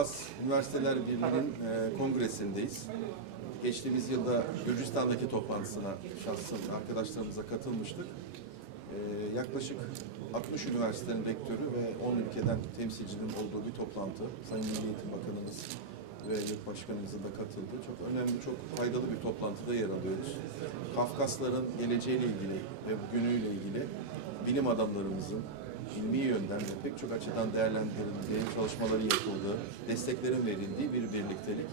Üniversiteler Birliği'nin e, kongresindeyiz. Geçtiğimiz yılda Gürcistan'daki toplantısına şahsım arkadaşlarımıza katılmıştık. E, yaklaşık 60 üniversitenin rektörü ve 10 ülkeden temsilcinin olduğu bir toplantı. Sayın Milli Eğitim Bakanımız ve YÖK Başkanımızın da katıldığı çok önemli, çok faydalı bir toplantıda yer alıyoruz. Kafkasların geleceğiyle ilgili ve bugünüyle ilgili bilim adamlarımızın ilmi yönden ve pek çok açıdan değerlendirildiği, çalışmaların yapıldığı, desteklerin verildiği bir birliktelik.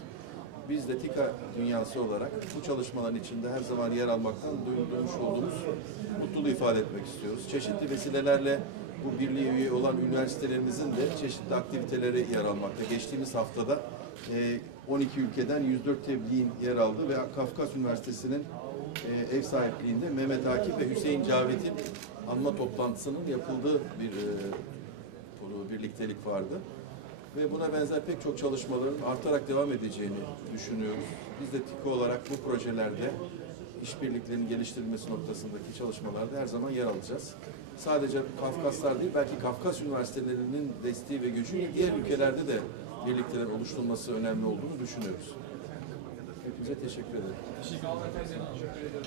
Biz de TİKA dünyası olarak bu çalışmaların içinde her zaman yer almaktan duymuş olduğumuz mutluluğu ifade etmek istiyoruz. Çeşitli vesilelerle bu birliğe üye olan üniversitelerimizin de çeşitli aktiviteleri yer almakta. Geçtiğimiz haftada e, 12 ülkeden 104 tebliğin yer aldığı ve Kafkas Üniversitesi'nin e, ev sahipliğinde Mehmet Akif ve Hüseyin Cavit'in anma toplantısının yapıldığı bir e, birliktelik vardı. Ve buna benzer pek çok çalışmaların artarak devam edeceğini düşünüyoruz. Biz de TİKO olarak bu projelerde işbirliklerinin geliştirilmesi noktasındaki çalışmalarda her zaman yer alacağız. Sadece Kafkaslar değil, belki Kafkas üniversitelerinin desteği ve gücüyle diğer ülkelerde de birliklerin oluşturulması önemli olduğunu düşünüyoruz. Hepinize. Teşekkür ederim. Teşekkür ederim.